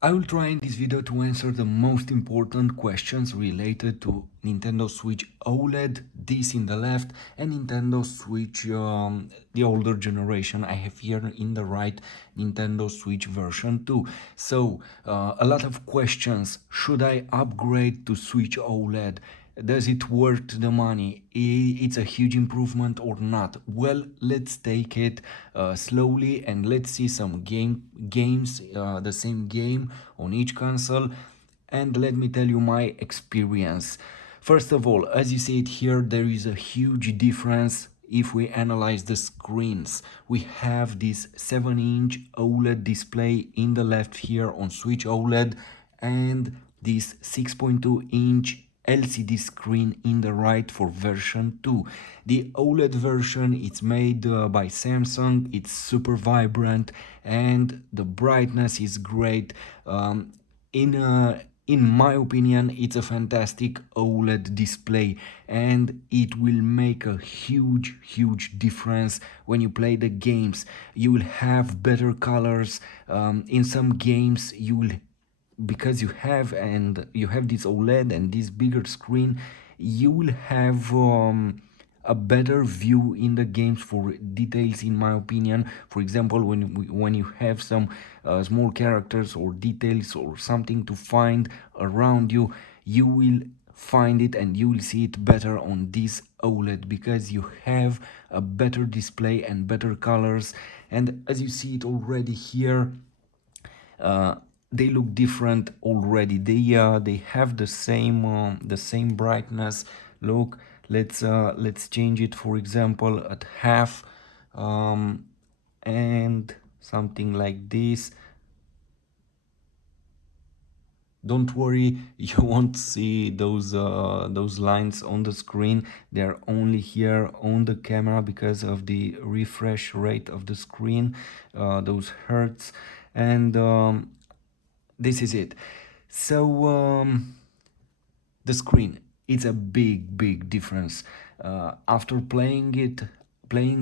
I will try in this video to answer the most important questions related to Nintendo Switch OLED, this in the left, and Nintendo Switch, the older generation. I have here in the right Nintendo Switch version 2. So, a lot of questions. Should I upgrade to Switch OLED? Does it worth the money? It's a huge improvement or not? Well, let's take it slowly and let's see some games, the same game on each console, and let me tell you my experience. First of all, as you see it here, there is a huge difference. If we analyze the screens, we have this 7-inch OLED display in the left here on Switch OLED, and this 6.2-inch LCD screen in the right for version 2. The OLED version, it's made by Samsung, it's super vibrant and the brightness is great. In my opinion, it's a fantastic OLED display and it will make a huge difference when you play the games. You will have better colors. In some games you will, because you have this OLED and this bigger screen, you will have a better view in the games for details, in my opinion. For example, when you have some small characters or details or something to find around you, you will find it and you will see it better on this OLED because you have a better display and better colors. And as you see it already here, they look different already. They have the same brightness. Look, let's change it, for example, at half, and something like this. Don't worry, you won't see those lines on the screen. They're only here on the camera because of the refresh rate of the screen, those hertz. And this is it. So the screen, it's a big difference. After playing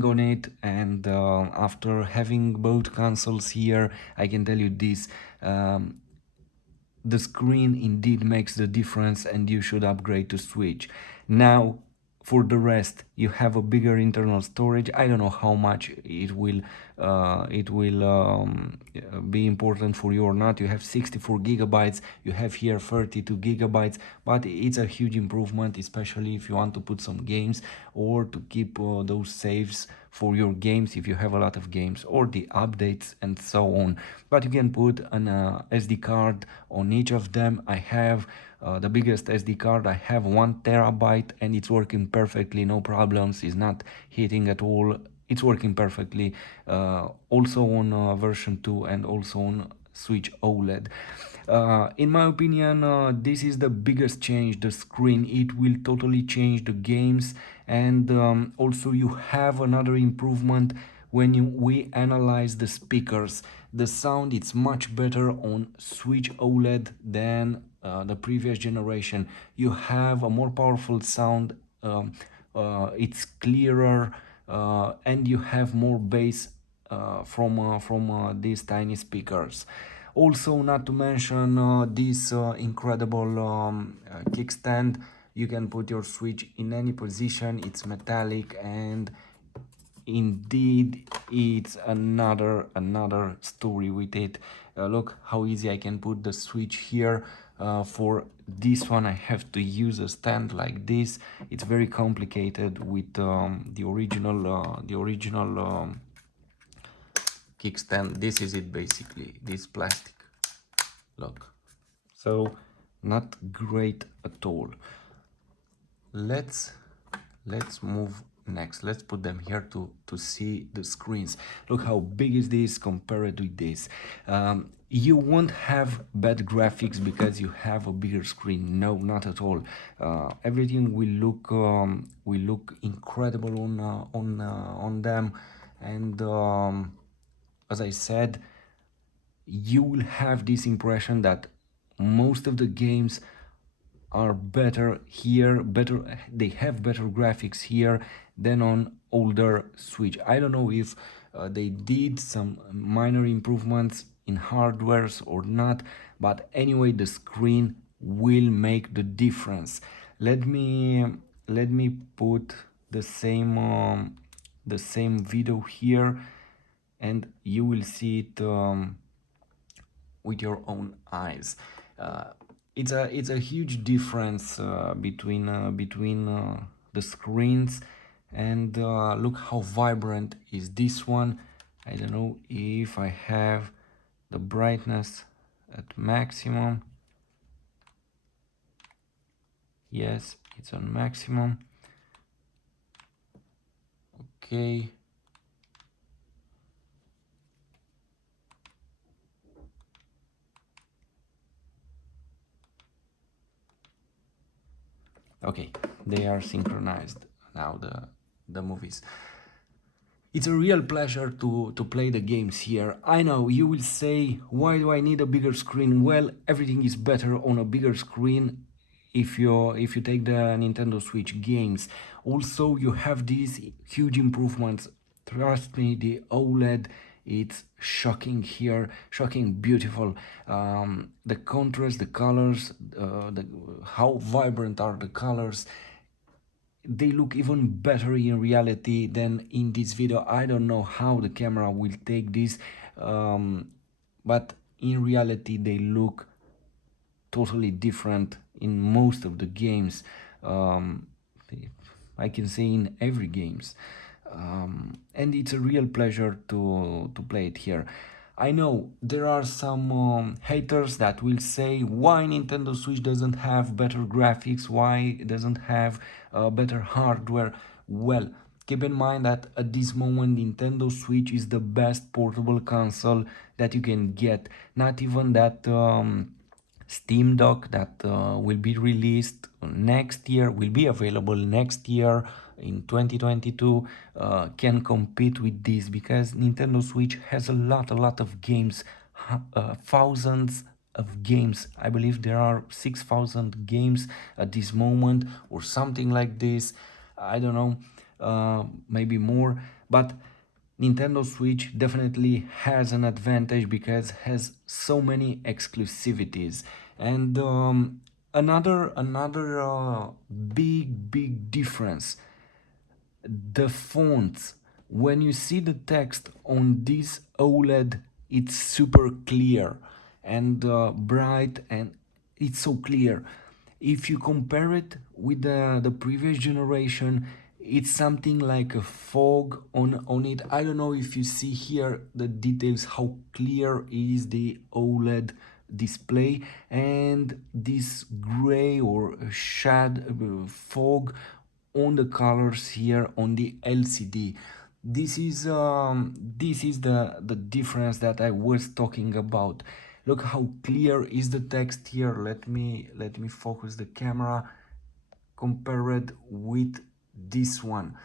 on it, and after having both consoles here, I can tell you this. The screen indeed makes the difference and you should upgrade to Switch. Now, for the rest, you have a bigger internal storage. I don't know how much it will be important for you or not. You have 64 gigabytes, you have here 32 gigabytes, but it's a huge improvement, especially if you want to put some games or to keep those saves for your games if you have a lot of games, or the updates and so on. But you can put an SD card on each of them. I have the biggest SD card. I have 1 terabyte and it's working perfectly, no problems, it's not hitting at all, it's working perfectly, also on version 2 and also on Switch OLED. In my opinion, this is the biggest change, the screen. It will totally change the games, and also you have another improvement when we analyze the speakers. The sound, it's much better on Switch OLED than the previous generation. You have a more powerful sound, it's clearer, and you have more bass from these tiny speakers. Also, not to mention this incredible kickstand. You can put your Switch in any position. It's metallic and indeed it's another story with it. Look how easy I can put the Switch here. For this one I have to use a stand like this. It's very complicated with the original kickstand. This is it basically, this plastic, look. So not great at all. Let's move next. Let's put them here to see the screens. Look how big is this compared with this. You won't have bad graphics because you have a bigger screen. No, not at all. Everything will look incredible on them, and as I said, you will have this impression that most of the games are better here, they have better graphics here than on older Switch. I don't know if they did some minor improvements in hardwares or not, but anyway the screen will make the difference. Let me put the same video here, and you will see it with your own eyes. Uh, it's a huge difference between the screens, and look how vibrant is this one. I don't know if I have the brightness at maximum. Yes, it's on maximum. Okay. Okay, they are synchronized now, the movies. It's a real pleasure to play the games here. I know you will say, why do I need a bigger screen? Well, everything is better on a bigger screen if you take the Nintendo Switch games. Also, you have these huge improvements. Trust me, the OLED, it's shocking here, shocking beautiful. The contrast, the colors, how vibrant are the colors. They look even better in reality than in this video. I don't know how the camera will take this, but in reality they look totally different in most of the games. um, I can say in every games, and it's a real pleasure to play it here. I know there are some haters that will say, why Nintendo Switch doesn't have better graphics, why it doesn't have better hardware. Well, keep in mind that at this moment Nintendo Switch is the best portable console that you can get. Not even that Steam Dock that will be released next year, will be available next year in 2022, can compete with this, because Nintendo Switch has a lot of games, thousands of games. I believe there are 6,000 games at this moment or something like this. I don't know, maybe more, but Nintendo Switch definitely has an advantage because has so many exclusivities. And another big difference, the fonts. When you see the text on this OLED, it's super clear and bright, and it's so clear. If you compare it with the previous generation, it's something like a fog on it. I don't know if you see here the details, how clear is the OLED display, and this gray or fog on the colors here on the LCD. This is the difference that I was talking about. Look how clear is the text here. Let me focus the camera, compare it with this one,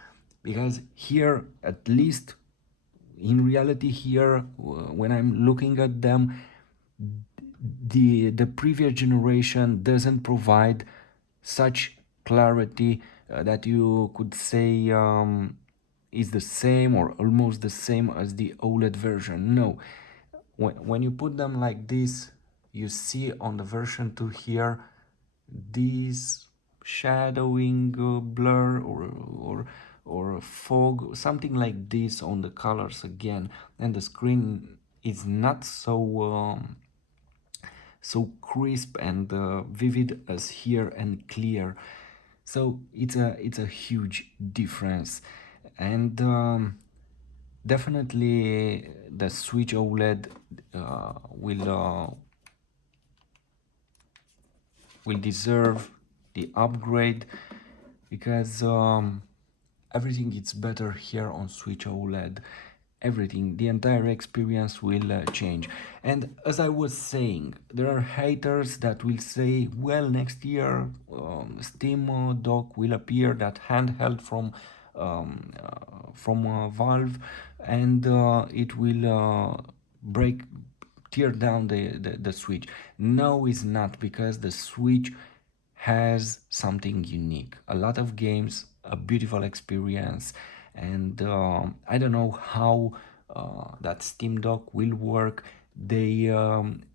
because here, at least in reality here, when I'm looking at them, the previous generation doesn't provide such clarity that you could say is the same or almost the same as the OLED version. No, when you put them like this, you see on the version 2 here this shadowing, blur, or fog, something like this on the colors again, and the screen is not so crisp and vivid as here, and clear. So it's a huge difference. And definitely the Switch OLED will deserve the upgrade, because everything is better here on Switch OLED. Everything, the entire experience will change. And as I was saying, there are haters that will say, well, next year Steam Dock will appear, that handheld from Valve, and it will tear down the Switch. No, it's not, because the Switch has something unique, a lot of games, a beautiful experience, and I don't know how that Steam Dock will work. They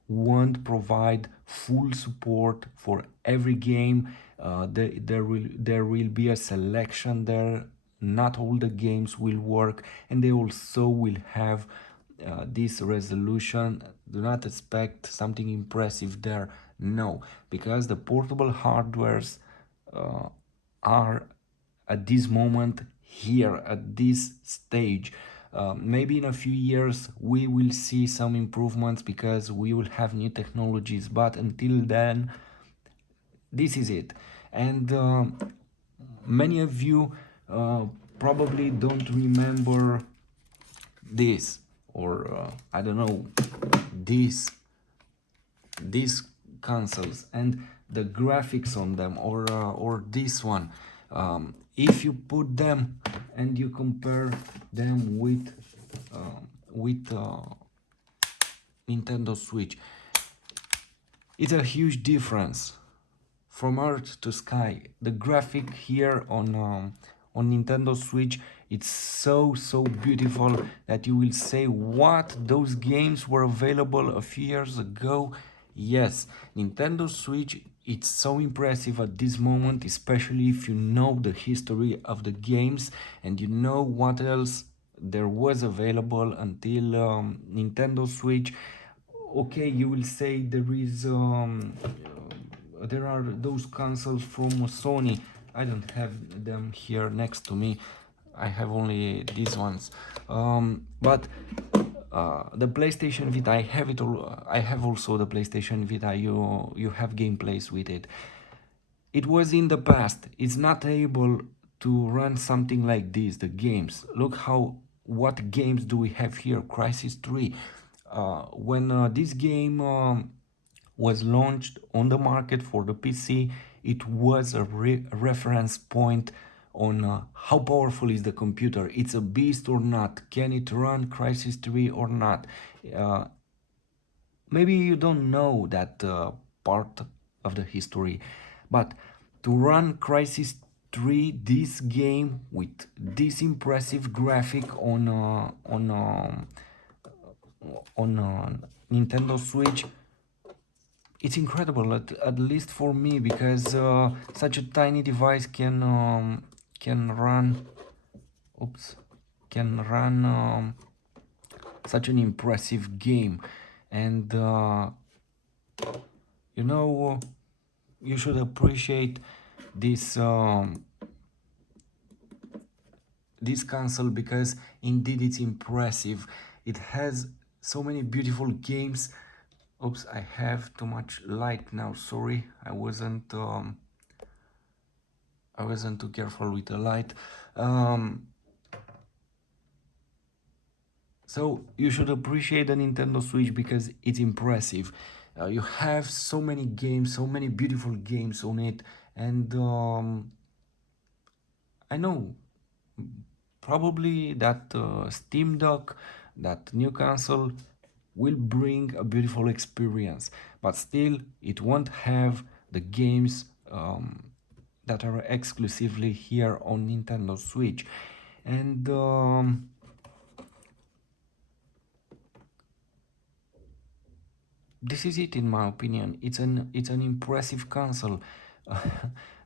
won't provide full support for every game. There will be a selection there. Not all the games will work, and they also will have this resolution. Do not expect something impressive there. No, because the portable hardwares uh, are at this moment here at this stage. Maybe in a few years we will see some improvements because we will have new technologies, but until then, this is it. And many of you probably don't remember this, or I don't know, this these consoles and the graphics on them, or this one. If you put them and you compare them with Nintendo Switch, it's a huge difference from earth to sky. The graphic here on Nintendo Switch, it's so beautiful that you will say, what, those games were available a few years ago? Yes, Nintendo Switch, it's so impressive at this moment, especially if you know the history of the games and you know what else there was available until Nintendo Switch. Okay, you will say there are those consoles from Sony. I don't have them here next to me. I have only these ones. But the PlayStation Vita, I have it all. I have also the PlayStation Vita. You have gameplays with it. It was in the past. It's not able to run something like this. The games. Look how what games do we have here? Crysis 3. When this game was launched on the market for the PC, it was a reference point on how powerful is the computer. It's a beast or not. Can it run Crysis 3 or not? Uh, Maybe you don't know that part of the history, but to run Crysis 3, this game with this impressive graphic on Nintendo Switch, it's incredible, at least for me, because such a tiny device can run, oops, can run such an impressive game. And you know, you should appreciate this this console, because indeed it's impressive. It has so many beautiful games. Oops, I have too much light now, sorry. I wasn't too careful with the light. So you should appreciate the Nintendo Switch because it's impressive. You have so many games, so many beautiful games on it, and I know probably that Steam Deck, that new console, will bring a beautiful experience, but still it won't have the games that are exclusively here on Nintendo Switch. And this is it, in my opinion. It's an impressive console.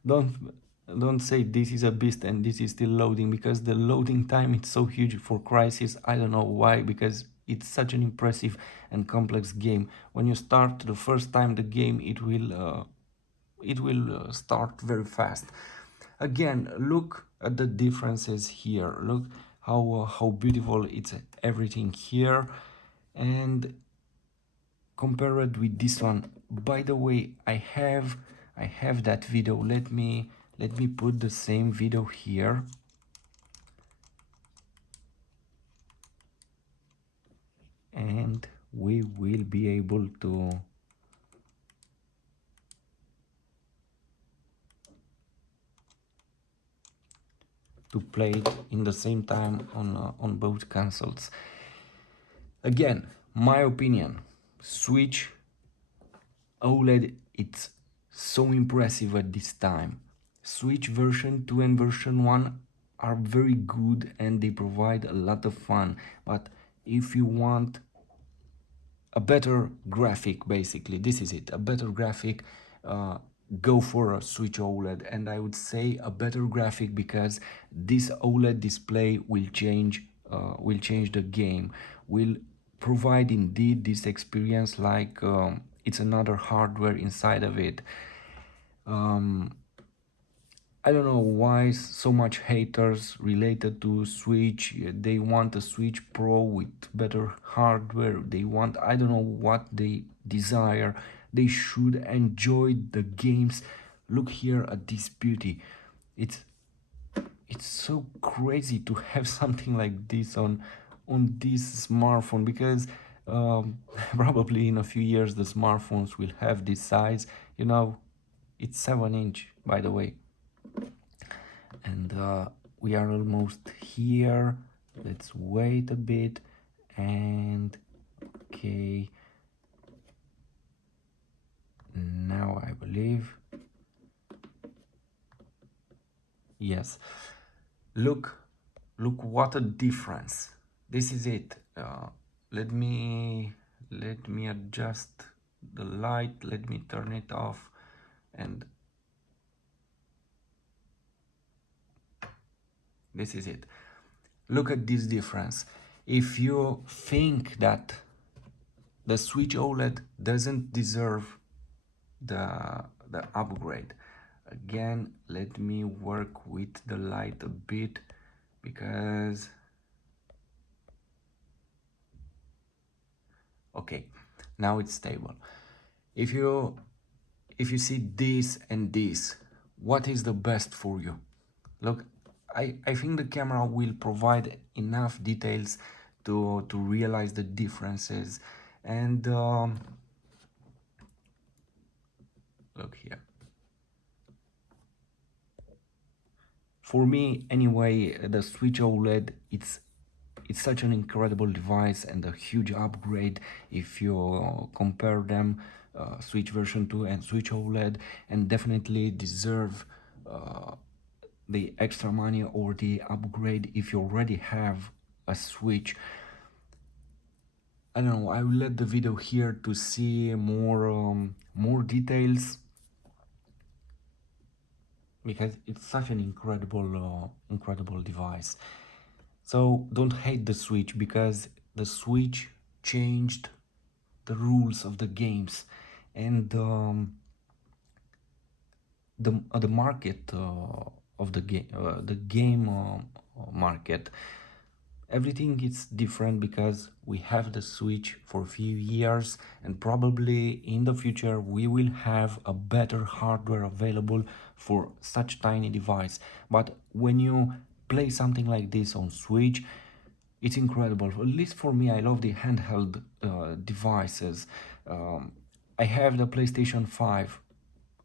don't don't say this is a beast and this is still loading, because the loading time is so huge for Crysis. I don't know why, because it's such an impressive and complex game. When you start the first time the game, it will start very fast. Again, look at the differences here. Look how beautiful it's everything here, and compare it with this one. By the way, I have that video. Let me put the same video here, and we will be able to play it in the same time on both consoles. Again, my opinion, Switch OLED, it's so impressive at this time. Switch version 2 and version 1 are very good and they provide a lot of fun, but if you want a better graphic. Basically, this is it, a better graphic. uh, go for a Switch OLED, and I would say a better graphic because this OLED display will change the game, will provide indeed this experience like it's another hardware inside of it. um, I don't know why so much haters related to Switch. They want a Switch Pro with better hardware. They want, I don't know what they desire. They should enjoy the games. Look here at this beauty. It's it's so crazy to have something like this on this smartphone because probably in a few years the smartphones will have this size. You know, it's 7 inch, by the way. And we are almost here. Let's wait a bit. And okay, now I believe, yes, look, look what a difference. This is it. Let me adjust the light. Let me turn it off. And this is it. Look at this difference. If you think that the Switch OLED doesn't deserve the upgrade, again, let me work with the light a bit because okay, now it's stable. If you see this and this, what is the best for you? Look, I think the camera will provide enough details to realize the differences. And look here. For me, anyway, the Switch OLED, it's such an incredible device and a huge upgrade if you compare them, Switch version 2 and Switch OLED, and definitely deserve the extra money or the upgrade if you already have a Switch. I don't know, I will let the video here to see more details because it's such an incredible device. So don't hate the Switch because the Switch changed the rules of the games, and the market of the game market. Everything is different because we have the Switch for a few years, and probably in the future we will have a better hardware available for such tiny device. But when you play something like this on Switch, it's incredible. At least for me, I love the handheld devices. I have the PlayStation 5.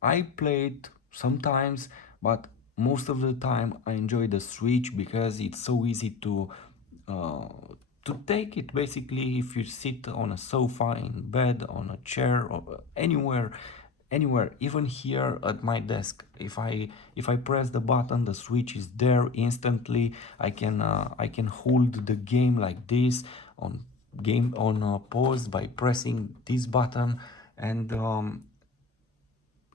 I play it sometimes, but most of the time I enjoy the Switch because it's so easy uh, to take it. Basically, if you sit on a sofa, in bed, on a chair, or anywhere, even here at my desk, if I press the button, the Switch is there instantly. I can hold the game like this on pause by pressing this button. And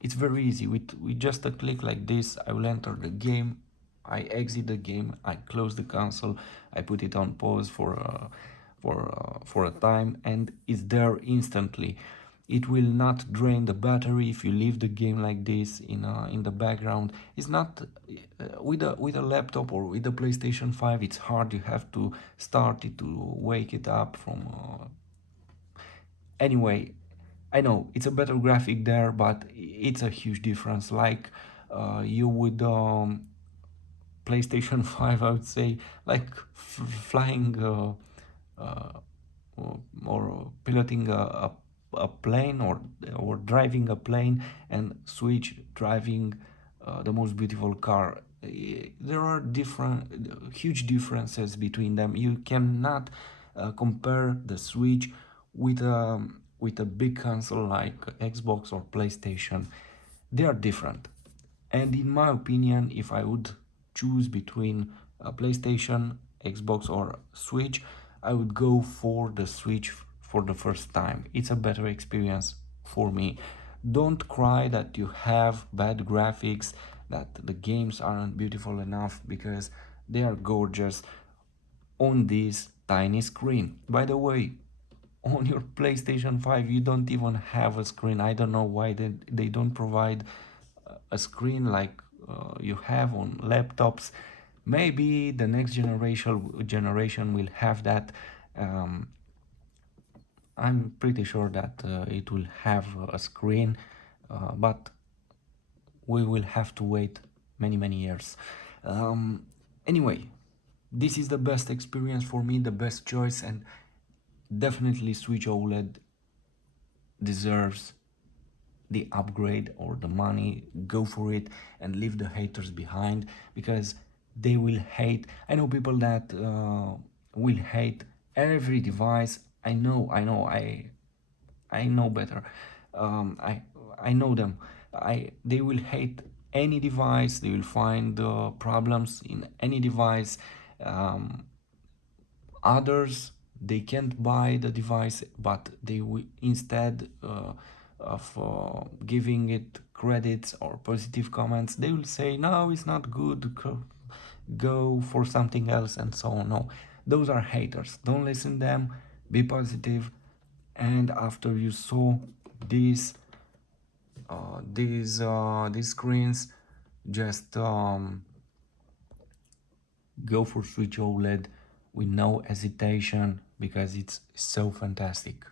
it's very easy. With just a click like this, I will enter the game, I exit the game, I close the console, I put it on pause for a time, and it's there instantly. It will not drain the battery if you leave the game like this in the background. It's not with a laptop or with a PlayStation 5. It's hard. You have to start it to wake it up from. Anyway, I know it's a better graphic there, but it's a huge difference. Like you would PlayStation 5, I would say, like flying uh, or piloting a plane, or driving a plane, and Switch driving the most beautiful car. There are huge differences between them. You cannot compare the Switch with a big console like Xbox or PlayStation. They are different. And in my opinion, if I would choose between a PlayStation, Xbox, or Switch, I would go for the Switch for the first time. It's a better experience for me. Don't cry that you have bad graphics, that the games aren't beautiful enough, because they are gorgeous on this tiny screen. By the way, on your PlayStation 5 you don't even have a screen. I don't know why they don't provide a screen like you have on laptops. Maybe the next generation will have that. um, I'm pretty sure that it will have a screen, but we will have to wait many years. um, anyway, this is the best experience for me, the best choice, and definitely Switch OLED deserves the upgrade or the money. Go for it and leave the haters behind, because they will hate. I know people that will hate every device. I know better. um, I I know them. They will hate any device. They will find problems in any device. um, Others, they can't buy the device, but they will instead of giving it credits or positive comments, they will say no, it's not good, go for something else, and so on. No, those are haters. Don't listen to them. Be positive. And after you saw these these screens, just go for Switch OLED with no hesitation, because it's so fantastic.